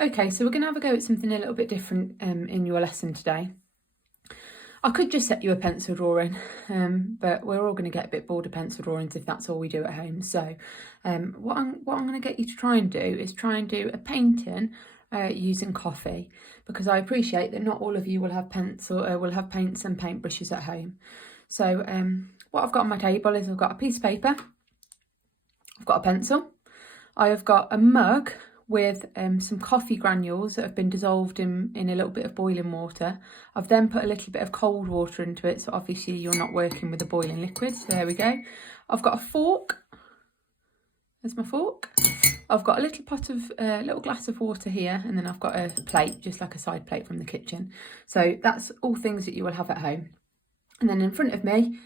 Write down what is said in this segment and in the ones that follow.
Okay, so we're going to have a go at something a little bit different in your lesson today. I could just set you a pencil drawing, but we're all going to get a bit bored of pencil drawings if that's all we do at home. So what I'm going to get you to try and do is try and do a painting using coffee, because I appreciate that not all of you will have paints and paintbrushes at home. So what I've got on my table is I've got a piece of paper, I've got a pencil, I have got a mug with some coffee granules that have been dissolved in a little bit of boiling water. I've then put a little bit of cold water into it, so obviously you're not working with a boiling liquid. So there we go. I've got a fork. There's my fork. I've got a little pot of little glass of water here, and then I've got a plate, just like a side plate from the kitchen. So that's all things that you will have at home. And then in front of me,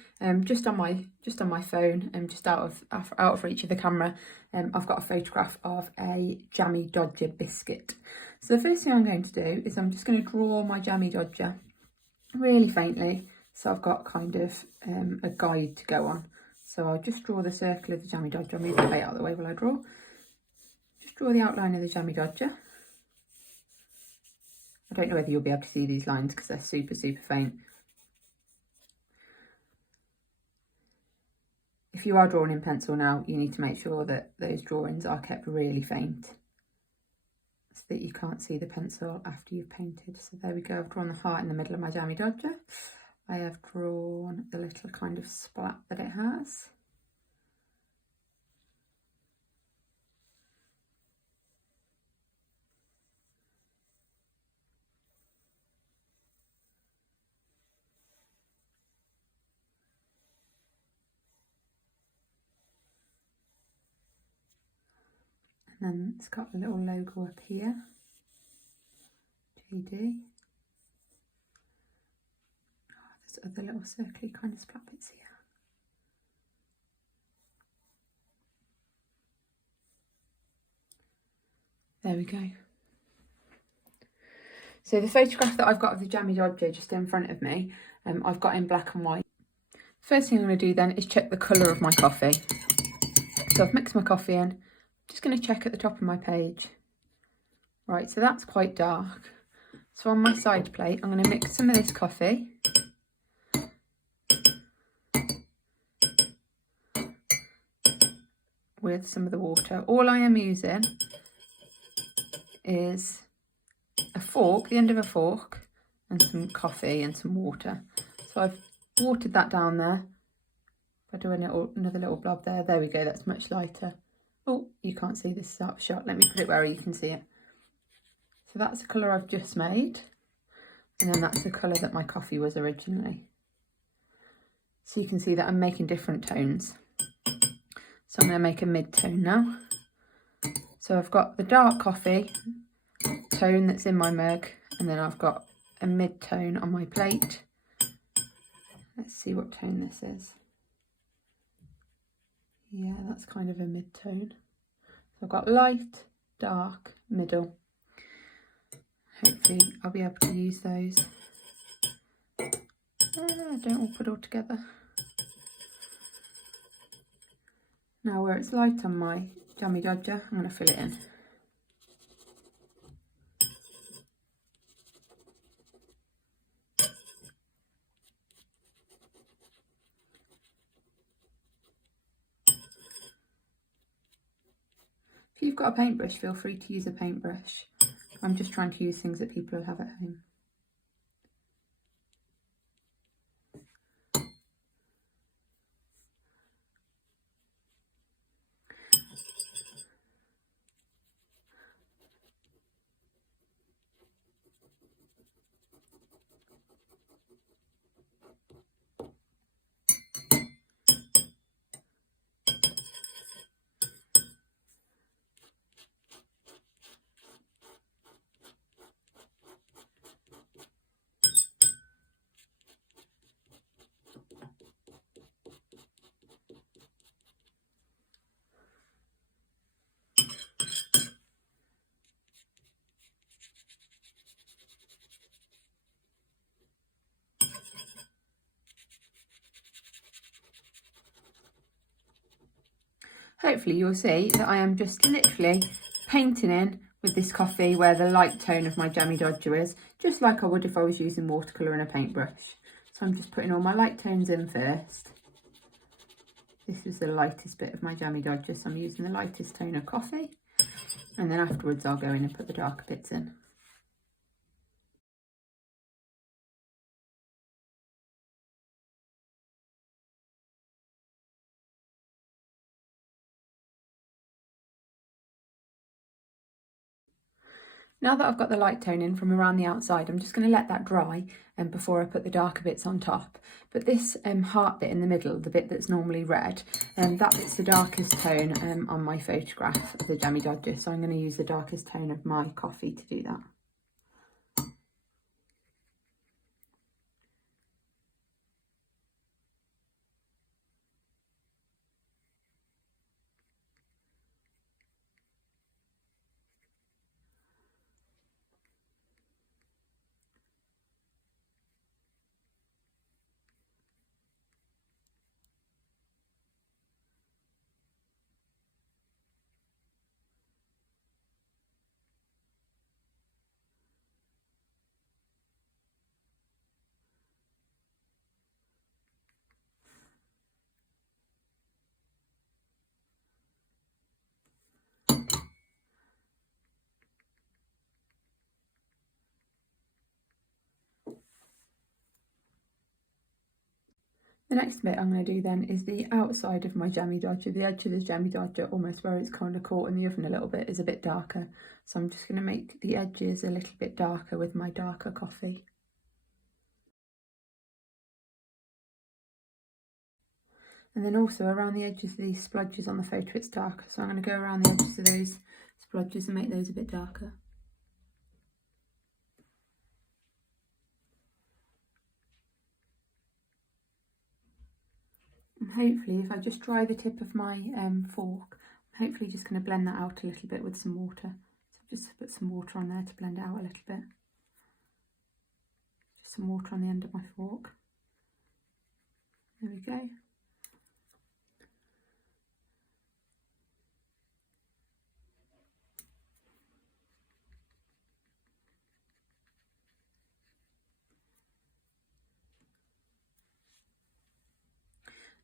just on my phone, just out of reach of the camera, I've got a photograph of a Jammy Dodger biscuit. So the first thing I'm going to do is I'm just going to draw my Jammy Dodger really faintly, so I've got kind of a guide to go on. So I'll just draw the circle of the Jammy Dodger. I'll move the plate out of the way while I draw. Just draw the outline of the Jammy Dodger. I don't know whether you'll be able to see these lines because they're super faint. If you are drawing in pencil now, you need to make sure that those drawings are kept really faint so that you can't see the pencil after you've painted. So there we go, I've drawn the heart in the middle of my Jammy Dodger. I have drawn the little kind of splat that it has. And then it's got a little logo up here, JD. Oh, there's other little circly kind of splat bits here. There we go. So the photograph that I've got of the Jammy Dodger just in front of me, I've got in black and white. First thing I'm going to do then is check the colour of my coffee. So I've mixed my coffee in. Just going to check at the top of my page. Right, so that's quite dark. So on my side plate, I'm going to mix some of this coffee. With some of the water. All I am using is a fork, the end of a fork, and some coffee and some water. So I've watered that down there. If I do another little blob there we go, that's much lighter. Oh, you can't see this shot. Let me put it where you can see it. So that's the colour I've just made. And then that's the colour that my coffee was originally. So you can see that I'm making different tones. So I'm going to make a mid-tone now. So I've got the dark coffee tone that's in my mug, and then I've got a mid-tone on my plate. Let's see what tone this is. Yeah, that's kind of a mid-tone. So I've got light, dark, middle. Hopefully I'll be able to use those. Don't all put all together. Now where it's light on my Jammy Dodger, I'm going to fill it in. If you've got a paintbrush, feel free to use a paintbrush. I'm just trying to use things that people will have at home. Hopefully you'll see that I am just literally painting in with this coffee where the light tone of my Jammy Dodger is, just like I would if I was using watercolour and a paintbrush. So I'm just putting all my light tones in first. This is the lightest bit of my Jammy Dodger, so I'm using the lightest tone of coffee. And then afterwards I'll go in and put the darker bits in. Now that I've got the light tone in from around the outside, I'm just going to let that dry before I put the darker bits on top. But this heart bit in the middle, the bit that's normally red, that bit's the darkest tone on my photograph of the Jammy Dodger. So I'm going to use the darkest tone of my coffee to do that. The next bit I'm going to do then is the outside of my Jammy Dodger. The edge of the Jammy Dodger, almost where it's kind of caught in the oven a little bit, is a bit darker. So I'm just going to make the edges a little bit darker with my darker coffee. And then also around the edges of these splodges on the photo it's darker. So I'm going to go around the edges of those splodges and make those a bit darker. And hopefully if I just dry the tip of my fork, I'm hopefully just going to blend that out a little bit with some water. So just put some water on there to blend it out a little bit. Just some water on the end of my fork. There we go.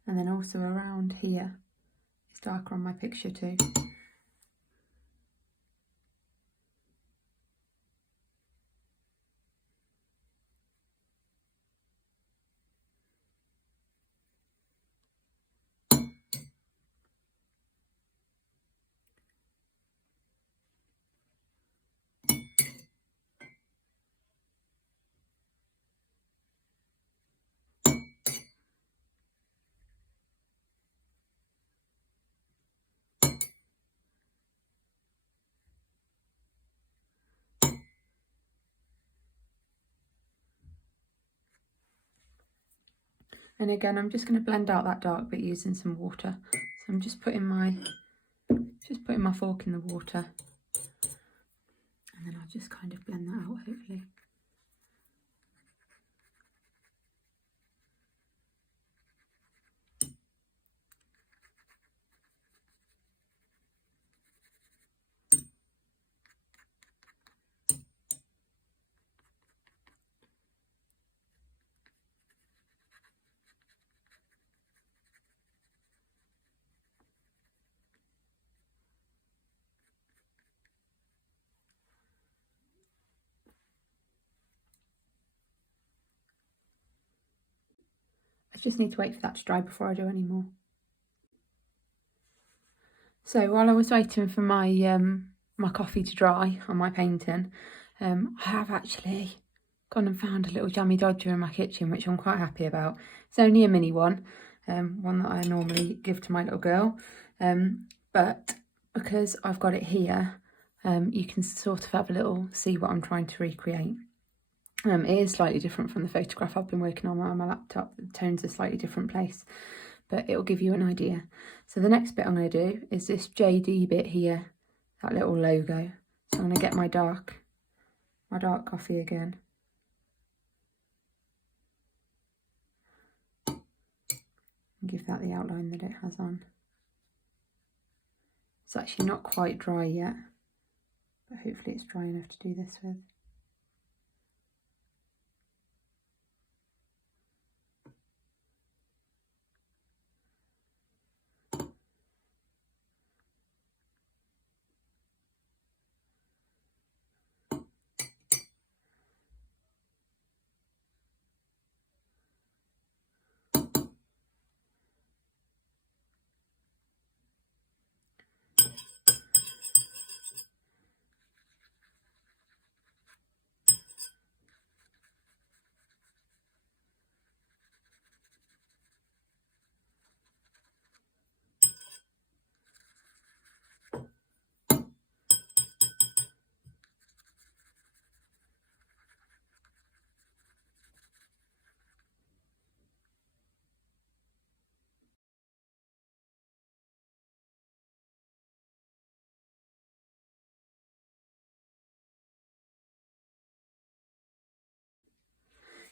And then also around here, it's darker on my picture too. And again, I'm just going to blend out that dark bit using some water. So I'm just putting my fork in the water, and then I'll just kind of blend that out, hopefully. I just need to wait for that to dry before I do any more. So while I was waiting for my my coffee to dry on my painting, I have actually gone and found a little Jammy Dodger in my kitchen, which I'm quite happy about. It's only a mini one, one that I normally give to my little girl, but because I've got it here, you can sort of have a little see what I'm trying to recreate. It is slightly different from the photograph I've been working on my laptop. The tone's a slightly different place, but it'll give you an idea. So the next bit I'm going to do is this JD bit here, that little logo. So I'm going to get my dark coffee again. And give that the outline that it has on. It's actually not quite dry yet, but hopefully it's dry enough to do this with.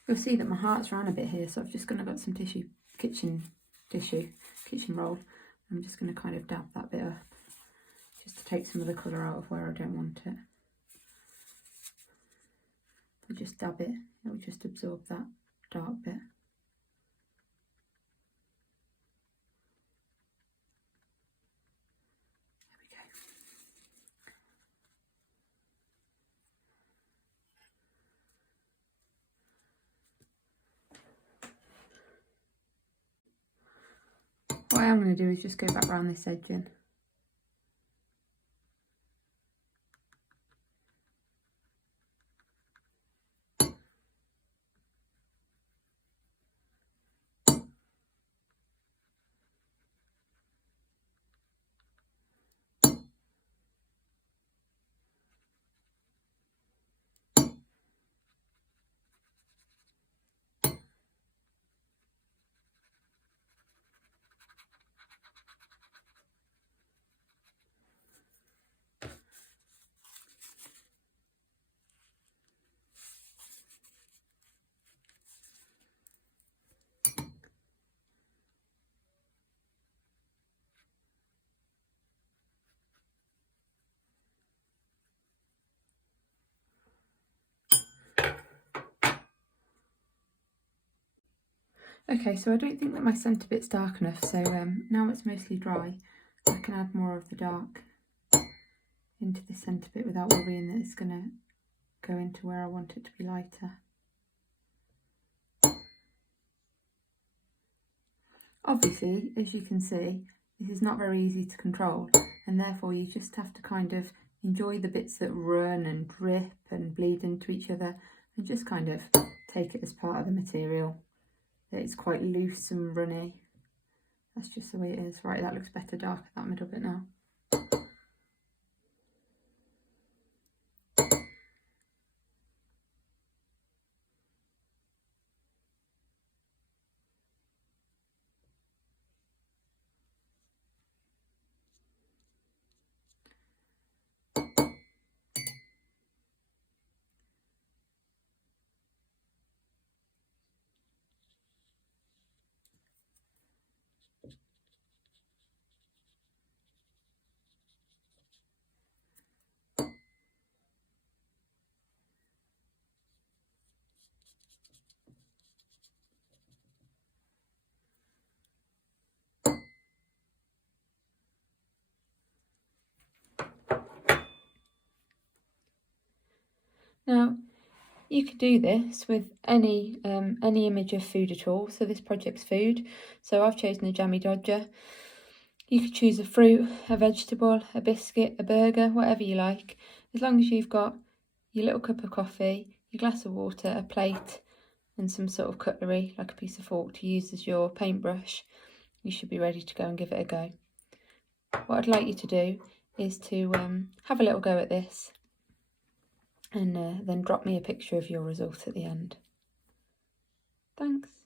You'll see that my heart's ran a bit here, so I've just got some kitchen roll. I'm just going to kind of dab that bit up, just to take some of the colour out of where I don't want it. If I just dab it, it will just absorb that dark bit. There we go. What I am going to do is just go back round this edge in. Okay, so I don't think that my centre bit's dark enough, so now it's mostly dry, I can add more of the dark into the centre bit without worrying that it's going to go into where I want it to be lighter. Obviously, as you can see, this is not very easy to control, and therefore you just have to kind of enjoy the bits that run and drip and bleed into each other, and just kind of take it as part of the material. That it's quite loose and runny. That's just the way it is. Right, that looks better darker, that middle bit now. Now, you could do this with any image of food at all. So this project's food. So I've chosen a Jammy Dodger. You could choose a fruit, a vegetable, a biscuit, a burger, whatever you like. As long as you've got your little cup of coffee, your glass of water, a plate, and some sort of cutlery, like a piece of fork to use as your paintbrush, you should be ready to go and give it a go. What I'd like you to do is to have a little go at this, and then drop me a picture of your result at the end. Thanks.